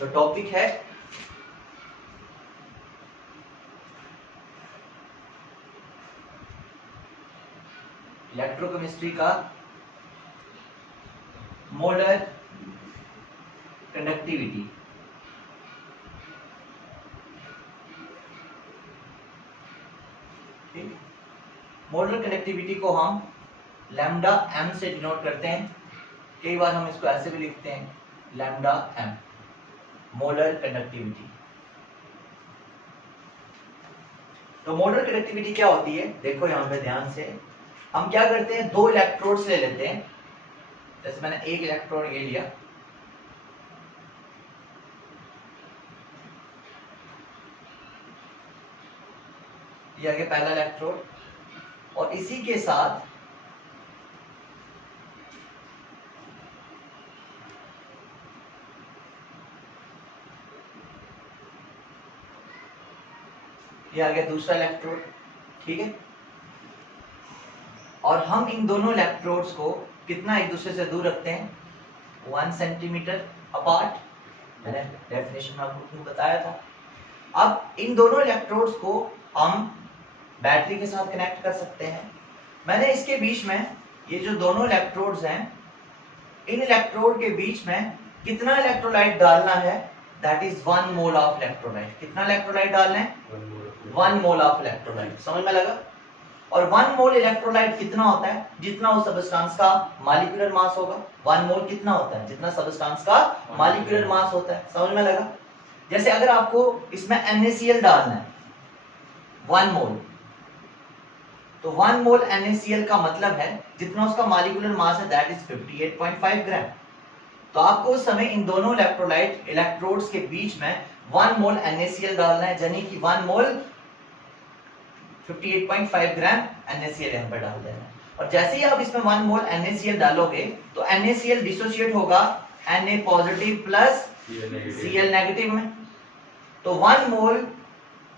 तो टॉपिक है इलेक्ट्रोकेमिस्ट्री का मोलर कंडक्टिविटी। मोलर कंडक्टिविटी को हम लैम्डा एम से डिनोट करते हैं। कई बार हम इसको ऐसे भी लिखते हैं, लैम्डा एम, मोलर कंडक्टिविटी। तो मोलर कंडक्टिविटी क्या होती है, देखो यहां पे ध्यान से। हम क्या करते हैं, दो इलेक्ट्रोड्स ले लेते हैं। जैसे मैंने एक इलेक्ट्रोड ये लिया, ये आगे पहला इलेक्ट्रोड, और इसी के साथ ये आ गया दूसरा इलेक्ट्रोड, ठीक है। और हम इन दोनों इलेक्ट्रोड्स को कितना एक दूसरे से दूर रखते हैं, 1 सेंटीमीटर अपार्ट। मैंने डेफिनेशन में आपको बताया था। अब इन दोनों इलेक्ट्रोड्स को हम बैटरी के साथ कनेक्ट कर सकते हैं। मैंने इसके बीच में ये जो दोनों इलेक्ट्रोड्स हैं, इन इलेक्ट्रोड के बीच में कितना इलेक्ट्रोलाइट डालना है, that is 1 mole of electrolyte. कितना इलेक्ट्रोलाइट डालना है, 1 मोल ऑफ इलेक्ट्रोलाइट। समझ में लगा। और 1 मोल इलेक्ट्रोलाइट कितना होता है, जितना उस सब्सटेंस का मॉलिक्यूलर मास होगा। 1 मोल कितना होता है, जितना सब्सटेंस का मॉलिक्यूलर मास होता है। समझ में लगा। जैसे अगर आपको इसमें NaCl डालना है 1 मोल, तो 1 मोल NaCl का मतलब है जितना उसका मॉलिक्यूलर मास है, दैट इज 58.5 ग्राम। तो आपको उस समय इन दोनों इलेक्ट्रोलाइट इलेक्ट्रोड्स के बीच में 1 मोल NaCl डालना है, यानी कि 1 मोल 58.5 ग्राम NaCl यहाँ पर डाल देना है। और जैसे ही आप इसमें 1 मोल NaCl डालोगे तो NaCl डिसोसिएट होगा Na positive plus Cl negative में। तो 1 मोल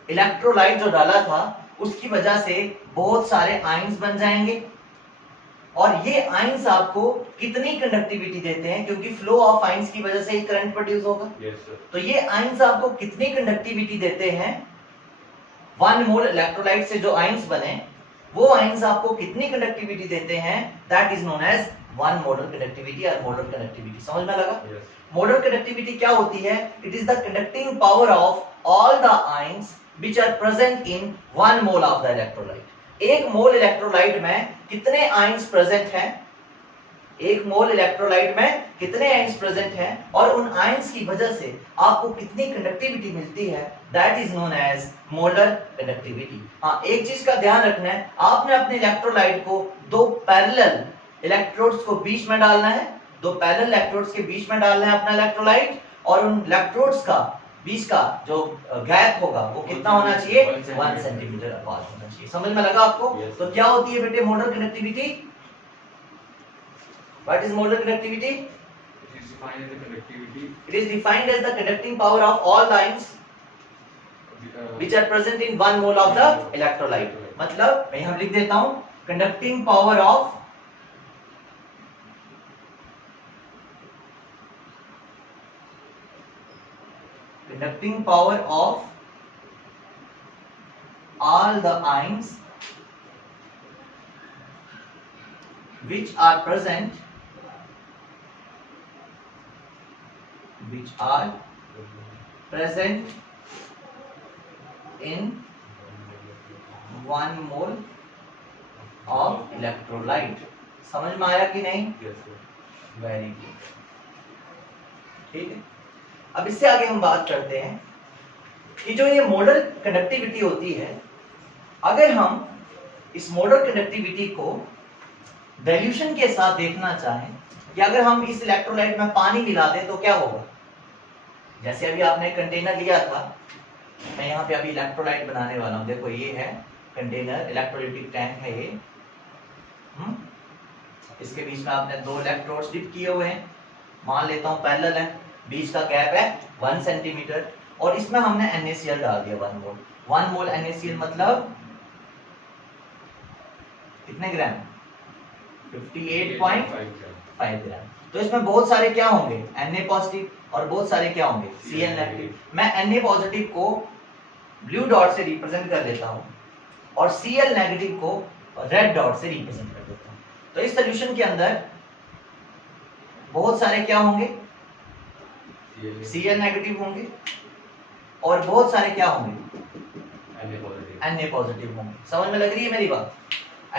इलेक्ट्रोलाइट जो डाला था उसकी वजह से बहुत सारे आयंस बन जाएंगे, और ये आयंस आपको कितनी कंडक्टिविटी देते हैं, क्योंकि फ्लो ऑफ आयंस की वजह से ही करंट प्रोड्यूस होगा। तो ये आयंस आपको कितनी कंडक्टिविटी देते हैं, 1 मोल इलेक्ट्रोलाइट से जो आयंस बने वो आयंस आपको कितनी कंडक्टिविटी देते हैं, that is known as 1 molar conductivity और मोलर कंडक्टिविटी। समझ में लगा। मोलर कंडक्टिविटी क्या होती है, it is the conducting power of all the ions which are present in 1 mole of the electrolyte। एक मोल इलेक्ट्रोलाइट में कितने आयंस प्रेजेंट हैं, एक मोल इलेक्ट्रोलाइट में कितने आयंस प्रेजेंट हैं, और उन आयंस की वजह से आपको कितनी कंडक्टिविटी मिलती है, that is known as molar conductivity. हाँ, एक चीज का ध्यान रखना है, आपने अपने इलेक्ट्रोलाइट को दो पैरेलल इलेक्ट्रोड्स को बीच में डालना है, दो पैरेलल इलेक्ट्रोड्स के बीच में डालना है अपना इलेक्ट्रोलाइट, और उन इलेक्ट्रोड्स का बीच का जो गैप होगा वो कितना होना चाहिए, 1 सेंटीमीटर अपार्ट होना चाहिए। समझ में लगा आपको। तो क्या होती है बेटे molar conductivity, what is molar conductivity? It is defined as the conducting power of all ions which are present in 1 mole of the electrolyte। मतलब मैं यहां लिख देता हूं, conducting power of all the ions which are present in 1 mole of electrolyte। समझ में आया कि नहीं? वेरी गुड, ठीक है। अब इससे आगे हम बात करते हैं कि जो ये मोलर कंडक्टिविटी होती है, अगर हम इस मोलर कंडक्टिविटी को डाइल्यूशन के साथ देखना चाहें, कि अगर हम इस इलेक्ट्रोलाइट में पानी मिला दें तो क्या होगा। जैसे अभी आपने कंटेनर लिया था, मैं यहाँ पे अभी इलेक्ट्रोलाइट बनाने वाला हूँ। देखो ये है कंटेनर, इलेक्ट्रोलाइटिक टैंक है ये। इसके बीच में आपने दो इलेक्ट्रोड्स डिप किए हुए हैं, मान लेता हूँ पैरेलल है, बीच का गैप है 1 सेंटीमीटर, और इसमें हमने NaCl डाल दिया 1 मोल। 1 मोल NaCl मतलब कितने ग्राम, 58.5 ग्राम। तो इसमें बहुत सारे क्या होंगे, Na पॉजिटिव और बहुत सारे क्या होंगे, Cl नेगेटिव। मैं Na पॉजिटिव को ब्लू डॉट से रिप्रेजेंट कर देता हूं और Cl नेगेटिव को रेड डॉट से रिप्रेजेंट कर देता हूं। तो इस सॉल्यूशन के अंदर बहुत सारे क्या होंगे, Cl नेगेटिव होंगे और बहुत सारे क्या होंगे, Na पॉजिटिव होंगे। समझ में लग रही है मेरी बात?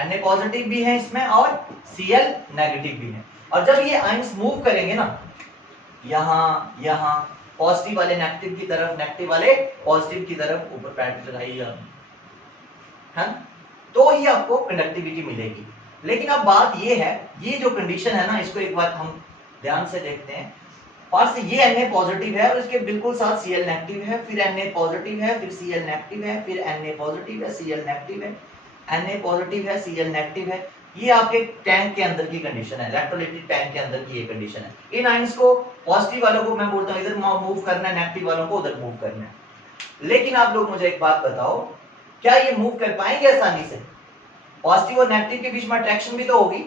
Na पॉजिटिव भी है इसमें और Cl नेगेटिव भी है। और जब ये आयंस मूव करेंगे ना, यहाँ यहाँ पॉजिटिव वाले नेगेटिव की तरफ, नेगेटिव वाले पॉजिटिव की तरफ, ऊपर पैड लगाइएगा, है, तो ये आपको कंडक्टिविटी मिलेगी। लेकिन अब बात ये है, ये जो कंडीशन है ना, इसको एक बार हम ध्यान से देखते हैं। फर्स्ट ये Na पॉजिटिव है और इसके बिल्कुल साथ Cl नेगेटिव है, फिर Na पॉजिटिव है, फिर Cl नेगेटिव है, फिर Na पॉजिटिव है, Cl नेगेटिव है, Na पॉजिटिव है, Cl नेगेटिव है। ये आपके टैंक के अंदर की कंडीशन है, इलेक्ट्रोलाइटिक टैंक के अंदर की ये कंडीशन है। इन आयंस को पॉजिटिव वालों को मैं बोलता हूँ इधर मूव करना है, नेगेटिव वालों को उधर मूव करना है। लेकिन आप लोग मुझे एक बात बताओ, क्या ये मूव कर पाएंगे आसानी से? पॉजिटिव और नेगेटिव के बीच में अट्रैक्शन भी तो होगी।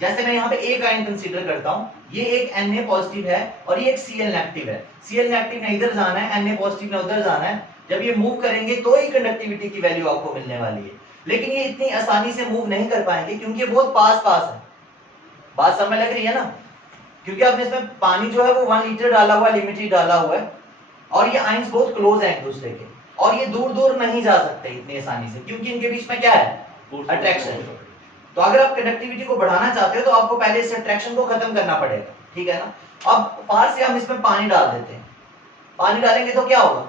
जैसे मैं यहाँ पे एक आयन कंसीडर करता हूँ, ये एक Na पॉजिटिव है और ये एक Cl नेगेटिव है। Cl नेगेटिव ने इधर जाना है, Na पॉजिटिव ने उधर जाना है। जब ये मूव करेंगे तो ही कंडक्टिविटी की वैल्यू आपको मिलने वाली है। लेकिन ये इतनी आसानी से मूव नहीं कर पाएंगे क्योंकि ये बहुत पास पास है। बात समझ लग रही है ना? क्योंकि आपने इसमें पानी जो है वो 1 लीटर डाला हुआ है, लिमिटेड डाला हुआ है, और ये आयंस बहुत क्लोज है एक दूसरे के, और ये दूर दूर नहीं जा सकते इतनी आसानी से क्योंकि इनके बीच में क्या है, अट्रैक्शन। तो अगर आप कंडक्टिविटी को बढ़ाना चाहते हो तो आपको पहले इस अट्रैक्शन को खत्म करना पड़ेगा, ठीक है ना? अब पार से हम इसमें पानी डाल देते हैं। पानी डालेंगे तो क्या होगा,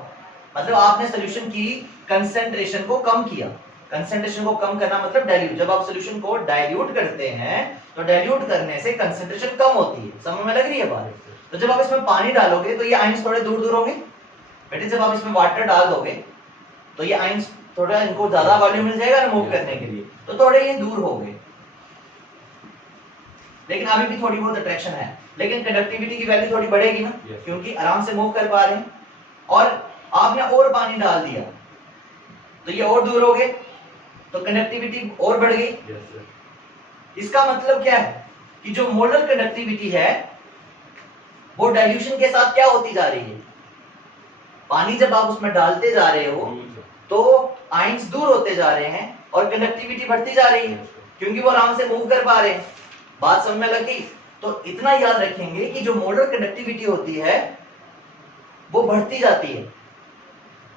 मतलब आपने सोल्यूशन की कंसेंट्रेशन को कम किया। कंसेंट्रेशन को कम करना मतलब डाइल्यूट। जब आप सोल्यूशन को डाइल्यूट करते हैं तो डाइल्यूट करने से कंसेंट्रेशन कम होती है। समझ में लग रही है बात? तो जब आप इसमें पानी डालोगे तो ये आयंस थोड़े दूर दूर होंगे बेटे। जब आप इसमें वाटर डाल दोगे तो ये आयंस थोड़ा, इनको ज्यादा वॉल्यूम मिल जाएगा मूव करने के लिए, तो थोड़े ये दूर हो गए, लेकिन अभी भी थोड़ी बहुत अट्रैक्शन है। लेकिन कंडक्टिविटी की वैल्यू थोड़ी बढ़ेगी ना, क्योंकि आराम से मूव कर पा रहे हैं। और आपने और पानी डाल दिया तो ये और दूर हो गए, तो कंडक्टिविटी और बढ़ गई। इसका मतलब क्या है कि जो मोलर कंडक्टिविटी है वो डाइल्यूशन के साथ क्या होती जा रही है, पानी जब आप उसमें डालते जा रहे हो तो आयंस दूर होते जा रहे हैं और कंडक्टिविटी बढ़ती जा रही है क्योंकि वो आराम से मूव कर पा रहे हैं। बात समझ में लगी? तो इतना याद रखेंगे कि जो मोलर कंडक्टिविटी होती है वो बढ़ती जाती है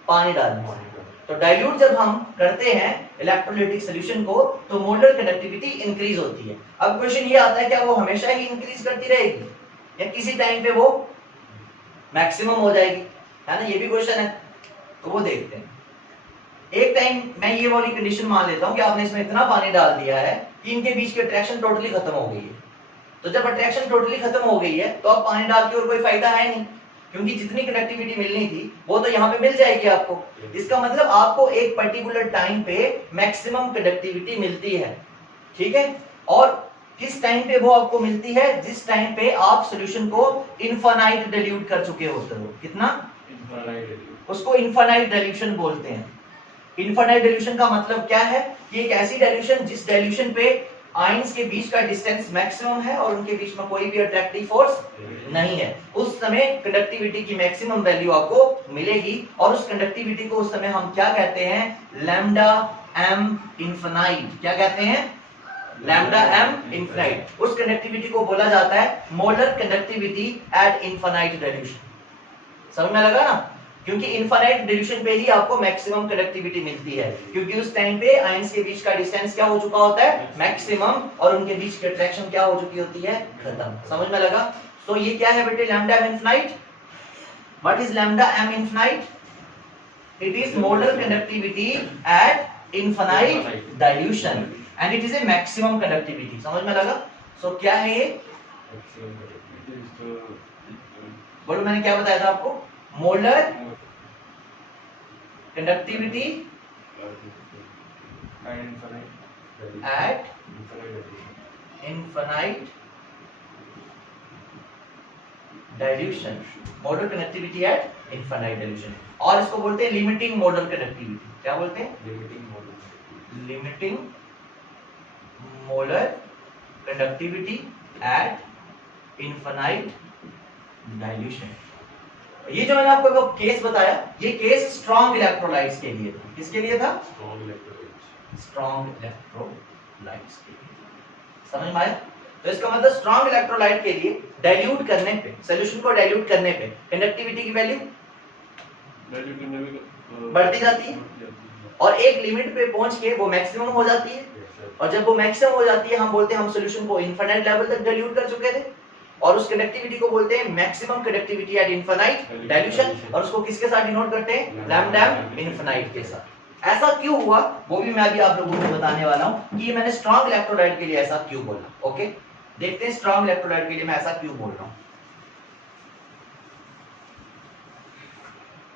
पानी डालने से। तो डाइल्यूट जब हम करते हैं इलेक्ट्रोलाइटिक सॉल्यूशन को तो मोलर कंडक्टिविटी इंक्रीज होती है। अब क्वेश्चन ये आता है क्या वो हमेशा ही इंक्रीज करती रहेगी या किसी टाइम पे वो मैक्सिमम हो जाएगी, है ना? ये भी क्वेश्चन है, तो वो देखते हैं। एक टाइम मैं ये वाली कंडीशन मान लेता हूं कि आपने इसमें इतना पानी डाल दिया है कि इनके बीच की अट्रैक्शन टोटली खत्म हो गई है। तो जब अट्रैक्शन टोटली खत्म हो गई है तो अब पानी डाल के और कोई फायदा है नहीं, क्योंकि जितनी कंडक्टिविटी मिलनी थी वो तो यहाँ पे मिल जाएगी आपको। इसका मतलब आपको एक पर्टिकुलर टाइम पे मैक्सिमम कंडक्टिविटी मिलती है, ठीक है? और किस टाइम पे वो आपको मिलती है, जिस टाइम पे आप सॉल्यूशन को इनफाइनाइट डाइल्यूट कर चुके होते हो। कितना? उसको इनफाइनाइट डाइल्यूशन बोलते हैं। इनफाइनाइट डाइल्यूशन का मतलब क्या है कि एक ऐसी डाइल्यूशन जिस डाइल्यूशन पे आयंस के बीच का डिस्टेंस मैक्सिमम है और उनके बीच में कोई भी अट्रैक्टिव फोर्स नहीं है। उस समय कंडक्टिविटी की मैक्सिमम वैल्यू आपको मिलेगी और उस कंडक्टिविटी को उस समय हम क्या कहते हैं, लैम्डा एम इनफाइनाइट। क्या कहते हैं? Lambda M infinite. उस कंडक्टिविटी को बोला जाता है molar conductivity at infinite dilution. समझ में लगा ना? क्योंकि इनफाइनाइट डाइल्यूशन पे ही आपको मैक्सिमम कंडक्टिविटी मिलती है, क्योंकि उस टाइम पे आयंस के बीच का डिस्टेंस क्या हो चुका होता है, मैक्सिमम, और उनके बीच की अट्रैक्शन क्या हो चुकी होती है, खत्म। समझ में लगा? तो ये क्या है बेटे, lambda M infinite. What is lambda M infinite? It is molar conductivity at infinite dilution and it is a maximum conductivity. समझ में लगा? सो क्या है ये? बोलो, मैंने क्या बताया था आपको? Molar conductivity at infinite dilution. Molar conductivity at infinite dilution, और इसको बोलते हैं लिमिटिंग मोलर कंडक्टिविटी। क्या बोलते हैं? Limiting molar conductivity at infinite dilution. ये जो मैंने आपको केस बताया, ये केस स्ट्रॉन्ग इलेक्ट्रोलाइट्स के लिए था। किसके लिए था? स्ट्रॉन्ग इलेक्ट्रोलाइट्स के लिए। समझ में आया? तो इसका मतलब स्ट्रॉन्ग इलेक्ट्रोलाइट के लिए डाइल्यूट करने पे, सॉल्यूशन को डाइल्यूट करने पे कंडक्टिविटी की वैल्यू बढ़ती जाती है और एक लिमिट पे पहुंच के वो मैक्सिमम हो जाती है। और जब वो मैक्सिमम हो जाती है, हम बोलते हैं हम सॉल्यूशन को इनफाइनाइट लेवल तक डाइल्यूट कर चुके थे, और उस कंडक्टिविटी को बोलते हैं maximum conductivity at infinite dilution, और उसको किसके साथ डिनोट करते हैं? लैम्डा इनफाइनाइट के साथ। ऐसा क्यों हुआ वो भी मैं अभी आप लोगों को बताने वाला हूं कि मैंने स्ट्रॉन्ग इलेक्ट्रोलाइट के लिए ऐसा क्यों बोला। ओके, देखते हैं स्ट्रॉन्ग इलेक्ट्रोलाइट के लिए मैं ऐसा क्यों बोल रहा हूं।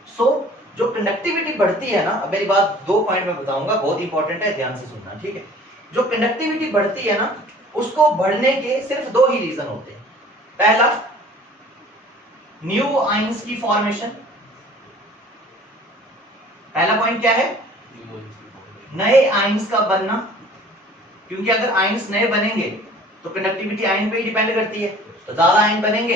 सो जो कंडक्टिविटी बढ़ती है ना, अब मेरी बात 2 पॉइंट में बताऊंगा, बहुत इंपॉर्टेंट है, ध्यान से सुनना, ठीक है। जो कंडक्टिविटी बढ़ती है ना, उसको बढ़ने के सिर्फ 2 ही रीजन होते हैं। पहला, न्यू आइंस की फॉर्मेशन। पहला पॉइंट क्या है? नए आइंस का बनना, क्योंकि अगर आइंस नए बनेंगे तो कंडक्टिविटी आयन पे ही डिपेंड करती है, तो ज्यादा आयन बनेंगे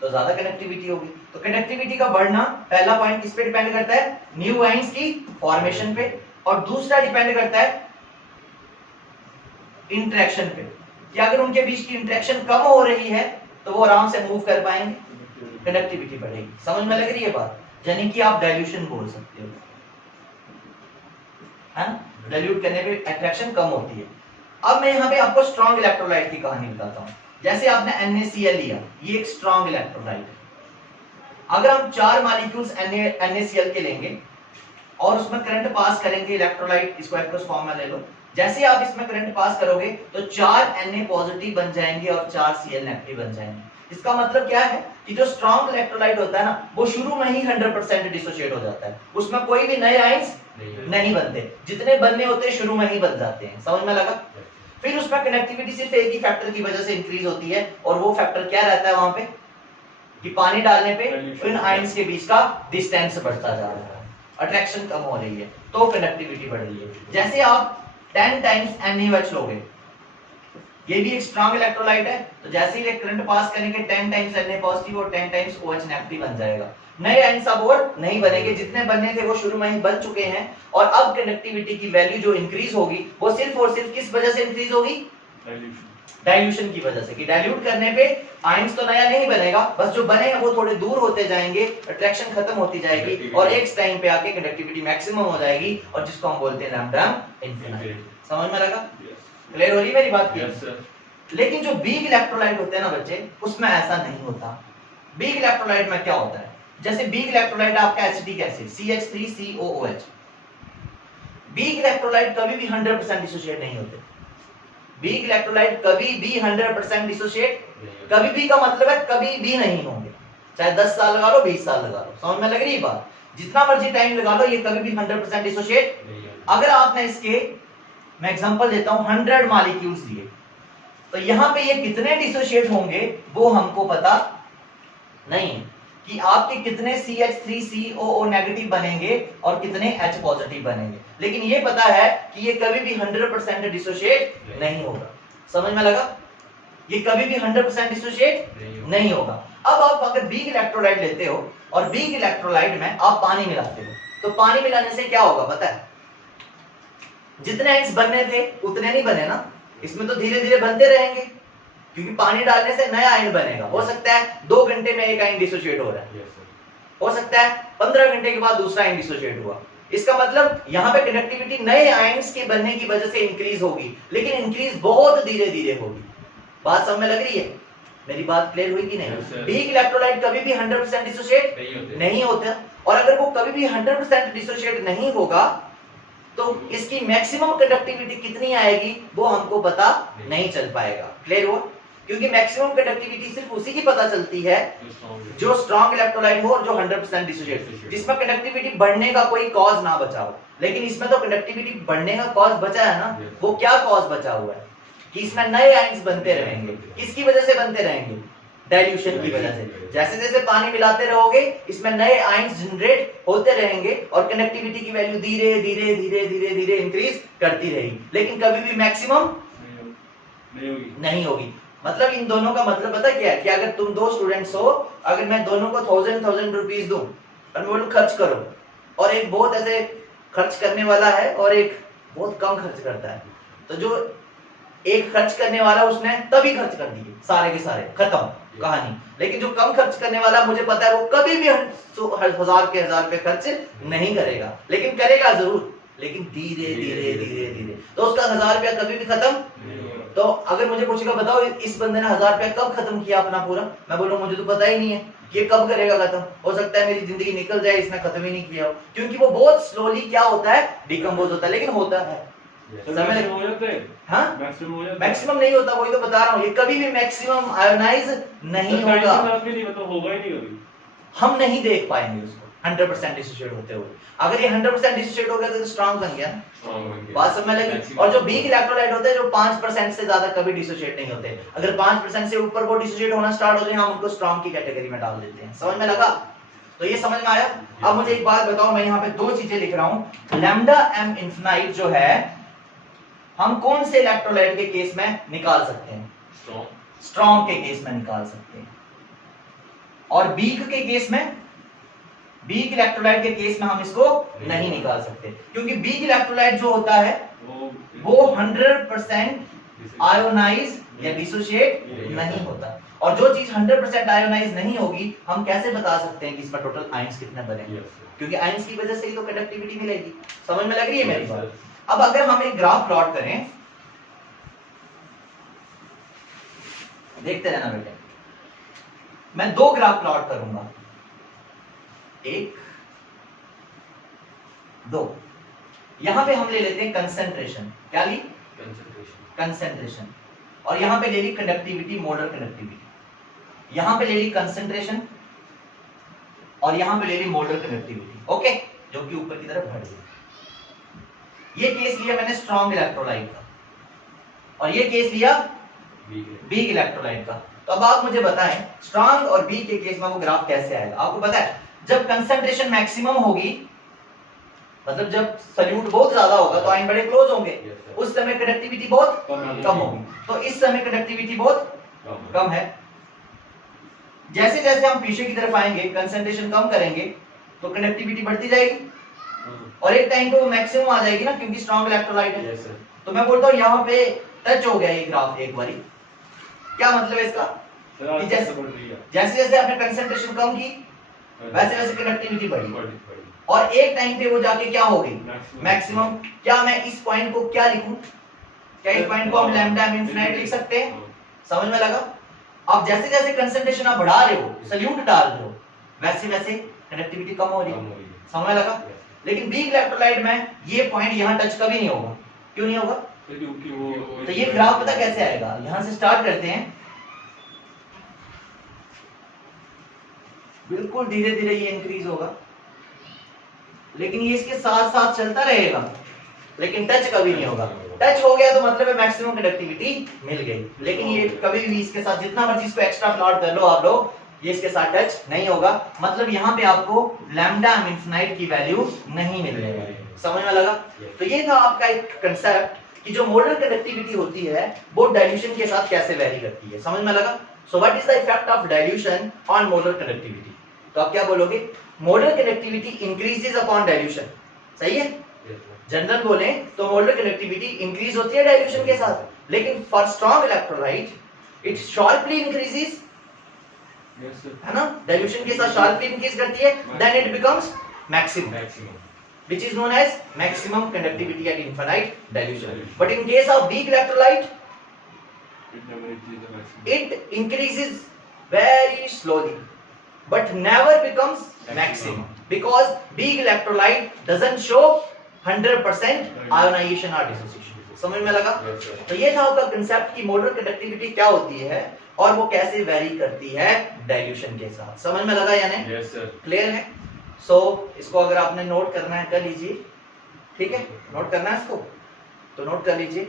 तो ज्यादा कंडक्टिविटी होगी। तो कंडक्टिविटी का बढ़ना, पहला पॉइंट किस पे डिपेंड करता है? न्यू आयंस की फॉर्मेशन पे। और दूसरा डिपेंड करता है इंटरेक्शन पे, कि अगर उनके बीच की इंटरेक्शन कम हो रही है तो वो आराम से मूव कर पाएंगे, कंडक्टिविटी बढ़ेगी। समझ में लग रही है बात? यानी कि आप डाइल्यूशन बोल सकते हो, है ना? डाइल्यूट करने पे अट्रैक्शन कम होती है। अब मैं यहाँ पे आपको स्ट्रॉन्ग इलेक्ट्रोलाइट की कहानी बताता हूँ। जैसे आपने NaCl लिया, ये एक स्ट्रॉन्ग इलेक्ट्रोलाइट है। अगर हम 4 मॉलिक्यूल्स NaCl के लेंगे और उसमें करंट पास करेंगे, इलेक्ट्रोलाइट इसको एक्वस फॉर्म में ले लो, जैसे आप इसमें करंट पास करोगे तो 4 Na पॉजिटिव बन जाएंगे और 4 Cl नेगेटिव बन जाएंगे। इसका मतलब क्या है कि जो स्ट्रॉन्ग इलेक्ट्रोलाइट होता है ना, वो शुरू में ही 100% डिसोशिएट हो जाता है, उसमें कोई भी नए आयंस नहीं बनते, जितने बनने होते हैं शुरू में ही बन जाते हैं। समझ में लगा? फिर उसमें कनेक्टिविटी सिर्फ एक ही फैक्टर की वजह से इंक्रीज होती है, और वो फैक्टर क्या रहता है वहां पे, कि पानी डालने पे इन आयंस के बीच का डिस्टेंस बढ़ता जा रहा है, अट्रैक्शन कम हो रही है, तो कंडक्टिविटी बढ़ रही है। जैसे आप 10 टाइम्स NaOH लोगे, ये भी एक स्ट्रॉन्ग इलेक्ट्रोलाइट है, तो जैसे ही करंट पास करेंगे 10 टाइम्स Na पॉजिटिव और 10 टाइम्स OH नेगेटिव बन जाएगा। नए आयंस अब और नहीं बनेंगे, जितने बनने थे वो शुरू में ही बन चुके हैं। और अब कंडक्टिविटी की वैल्यू जो इंक्रीज होगी वो सिर्फ और सिर्फ किस वजह से इंक्रीज होगी? डाइल्यूशन की वजह से, कि डाइल्यूट करने पे आयंस तो नया नहीं बनेगा, बस जो बने हैं वो थोड़े दूर होते जाएंगे, अट्रैक्शन खत्म होती जाएगी और एक टाइम पे आके कंडक्टिविटी मैक्सिमम हो जाएगी, और जिसको हम बोलते हैं लैम्डा इनफिनिट। समझ में लगा? क्लियर हो रही मेरी बात की? लेकिन जो वीक इलेक्ट्रोलाइट होते हैं ना बच्चे, उसमें ऐसा नहीं होता। वीक इलेक्ट्रोलाइट में क्या होता है? जैसे वीक इलेक्ट्रोलाइट आपका acetic acid CH3COOH, weak electrolyte कभी भी 100% डिसोशिएट नहीं होते। वीक इलेक्ट्रोलाइट कभी भी 100% डिसोशिएट, कभी भी का मतलब है कभी भी नहीं होंगे, चाहे 10 साल लगा लो, 20 साल लगा लो। समझ में लग रही है बात? जितना मर्जी टाइम लगा लो, ये कभी भी 100% डिसोशिएट। अगर आपने इसके, मैं एग्जांपल देता हूं, 100 मॉलिक्यूल्स दिए, तो यहां पे ये कितने डिसोशिएट होंगे वो हमको पता नहीं है, कि आपके कितने CH3COO नेगेटिव बनेंगे और कितने H पॉजिटिव बनेंगे, लेकिन ये पता है कि ये कभी भी 100% डिसोशिएट नहीं होगा। समझ में लगा? ये कभी भी 100% डिसोशिएट नहीं होगा। अब आप अगर वीक इलेक्ट्रोलाइट लेते हो और वीक इलेक्ट्रोलाइट में आप पानी मिलाते हो, तो पानी मिलाने से क्या होगा पता है? जितने आयंस बनने थे उतने नहीं बने ना, इसमें तो धीरे धीरे बनते रहेंगे, क्योंकि पानी डालने से नया आयन बनेगा। हो सकता है 2 घंटे में एक आयन डिसोशिएट हो रहा है, हो सकता है 15 घंटे के बाद दूसरा आयन डिसोशिएट हुआ। इसका मतलब यहाँ पे कंडक्टिविटी नए आयंस के बनने की वजह से इंक्रीज होगी, लेकिन इंक्रीज बहुत धीरे धीरे होगी। बात समझ में लग रही है? मेरी बात क्लियर हुई कि नहीं? वीक इलेक्ट्रोलाइट कभी भी 100% डिसोशिएट नहीं होता, और अगर वो कभी भी 100% डिसोशिएट नहीं होगा तो इसकी मैक्सिमम कंडक्टिविटी कितनी आएगी वो हमको पता नहीं चल पाएगा। क्लियर हुआ? क्योंकि मैक्सिमम कंडक्टिविटी सिर्फ उसी की पता चलती है जो स्ट्रॉन्ग इलेक्ट्रोलाइट हो और जो 100% डिसोशिएट, जिसमें कंडक्टिविटी बढ़ने का कोई कॉज ना बचा हो। लेकिन इसमें तो कंडक्टिविटी बढ़ने का कॉज बचा है ना, वो क्या कॉज बचा हुआ है? कि इसमें नए आयंस बनते रहेंगे। किसकी वजह से बनते रहेंगे? डाइल्यूशन की वजह से। जैसे जैसे पानी मिलाते रहोगे, इसमें नए आयंस जनरेट होते रहेंगे और कंडक्टिविटी की वैल्यू धीरे धीरे धीरे धीरे धीरे इंक्रीज करती रहेगी, लेकिन कभी भी मैक्सिमम नहीं होगी। मतलब इन दोनों का मतलब पता क्या है कि अगर तुम दो स्टूडेंट्स हो, अगर मैं दोनों को 1000 रुपीज दूं और मैं बोलूं खर्च करो, और एक बहुत ऐसे खर्च करने वाला है और एक बहुत कम खर्च करता है, तो जो एक खर्च करने वाला उसने तभी खर्च कर दिए सारे के सारे, खत्म कहानी। लेकिन जो कम खर्च करने वाला मुझे पता है वो कभी भी 1000 रुपए खर्च नहीं करेगा, लेकिन करेगा जरूर, लेकिन धीरे धीरे धीरे धीरे, तो उसका 1000 रुपया कभी भी खत्म। तो अगर मुझे पूछेगा बताओ इस बंदे ने 1000 रुपया कब खत्म किया अपना पूरा, मैं बोलूँ मुझे तो पता ही नहीं है ये कब करेगा खत्म, हो सकता है मेरी जिंदगी निकल जाए इसने खत्म ही नहीं किया हो, क्योंकि वो बहुत स्लोली क्या होता है, डिकम्पोज होता है, लेकिन होता है। मैक्सिमम नहीं होता, वही तो बता रहा हूँ, ये कभी भी मैक्सिमम आयोनाइज नहीं होगा, हम नहीं देख पाएंगे उसको 100% डिसोसिएट होते हुए। अगर ये 100% डिसोसिएट हो गया तो स्ट्रांग बन गया ना, बात समझ में लगी। और जो वीक इलेक्ट्रोलाइट होते हैं जो 5% से ज्यादा कभी डिसोसिएट नहीं होते, अगर 5% से ऊपर वो डिसोसिएट होना स्टार्ट हो जाए हम उनको स्ट्रांग की कैटेगरी में डाल देते हैं। समझ में लगा? तो ये समझ में आया। अब मुझे एक बात बताओ, मैं यहाँ पे दो चीजें लिख रहा हूँ, लैम्डा एम इन्फिनाइट जो है हम कौन से इलेक्ट्रोलाइट के केस में निकाल सकते हैं? स्ट्रांग के केस में निकाल सकते हैं, और वीक के केस में, वीक इलेक्ट्रोलाइट के केस में हम इसको नहीं निकाल सकते, क्योंकि वीक इलेक्ट्रोलाइट जो होता है वो 100% आयोनाइज या डिसोसिएट नहीं होता, और जो चीज 100% आयोनाइज नहीं होगी हम कैसे बता सकते हैं कि इसमें टोटल आयंस कितने बने? क्योंकि आयंस की वजह से ही तो कंडक्टिविटी मिलेगी। समझ में लग रही है मेरी बात? अब अगर हम एक ग्राफ प्लॉट करें, देखते रहना बेटे, मैं दो ग्राफ प्लॉट करूंगा, एक दो, यहां पे हम ले लेते हैं कंसंट्रेशन, क्या ली? कंसंट्रेशन, और यहां पे ले ली कंडक्टिविटी, मोलर कंडक्टिविटी, यहां पे ले ली कंसंट्रेशन और यहां पे ले ली मोलर कंडक्टिविटी, ओके, जो कि ऊपर की तरफ बढ़ गई। ये केस लिया मैंने स्ट्रॉन्ग इलेक्ट्रोलाइट का, और ये केस लिया वीक इलेक्ट्रोलाइट का। तो अब आप मुझे बताएं स्ट्रॉन्ग और वीक के केस में वो ग्राफ कैसे आएगा? आपको पता है जब कंसंट्रेशन मैक्सिमम होगी, मतलब जब सल्यूट बहुत ज्यादा होगा तो आयन बड़े क्लोज होंगे, उस समय कंडक्टिविटी बहुत कम होगी, तो इस समय कंडक्टिविटी बहुत कम है। जैसे जैसे हम पीछे की तरफ आएंगे, कंसंट्रेशन कम करेंगे तो कंडक्टिविटी बढ़ती जाएगी, और एक टाइम पे वो मैक्सिमम आ जाएगी ना, क्योंकि स्ट्रॉन्ग इलेक्ट्रोलाइट है। तो मैं बोलता हूँ यहाँ पे टच हो गया ये ग्राफ एक बारी, क्या मतलब है इसका? कि जैसे जैसे आपने कंसंट्रेशन कम की वैसे वैसे कंडक्टिविटी बढ़ी, और एक टाइम पे वो जाके क्या हो गई? मैक्सिमम। क्या मैं इस पॉइंट को क्या लिखूं? क्या इस पॉइंट को हम लैम्डा एम इनफिनिट लिख सकते हैं? समझ में लगा? अब जैसे जैसे कंसंट्रेशन आप बढ़ा रहे हो, सल्यूट डाल रहे हो, वैसे वैसे कंडक्टिविटी कम हो रही है। समझ में लगा? लेकिन वीक इलेक्ट्रोलाइट में ये पॉइंट यहाँ टच कभी नहीं होगा। क्यों नहीं होगा? तो ये ग्राफ पता कैसे आएगा? यहां से स्टार्ट करते हैं, बिल्कुल धीरे धीरे ये इंक्रीज होगा, लेकिन ये इसके साथ साथ चलता रहेगा, लेकिन टच कभी नहीं होगा। टच हो गया तो मतलब है मैक्सिमम कंडक्टिविटी मिल गई, लेकिन ये कभी भी इसके साथ जितना मर्जी इसको एक्स्ट्रा प्लॉट कर लो आप लोग, ये इसके साथ टच नहीं होगा। मतलब यहाँ पे आपको लैम्डा इनफिनिट की वैल्यू नहीं मिल रही। समझ में लगा? तो ये था आपका एक कंसेप्ट कि जो मोलर कंडक्टिविटी होती है वो डाइल्यूशन के साथ कैसे वेरी करती है। समझ में लगा? So what is the effect of dilution on molar conductivity? तो आप क्या बोलोगे? Molar conductivity increases upon dilution. सही है? जनरल बोले तो मोलर कंडक्टिविटी इंक्रीज होती है डाइल्यूशन के साथ, लेकिन for strong electrolyte it sharply increases, है ना? डाइल्यूशन के साथ शार्पली इंक्रीज करती है, then it becomes maximum, which is known as maximum conductivity at infinite dilution. But in case of weak electrolyte, it increases very slowly, but never becomes maximum, because weak electrolyte doesn't show 100% ionization or dissociation. समझ में लगा? तो ये था आपका concept कि molar conductivity क्या होती है और वो कैसे वेरी करती है डाइल्यूशन के साथ। समझ में लगा या नहीं? Yes sir. क्लियर है? सो इसको अगर आपने नोट करना है कर लीजिए, ठीक है? नोट करना है इसको तो नोट कर लीजिए।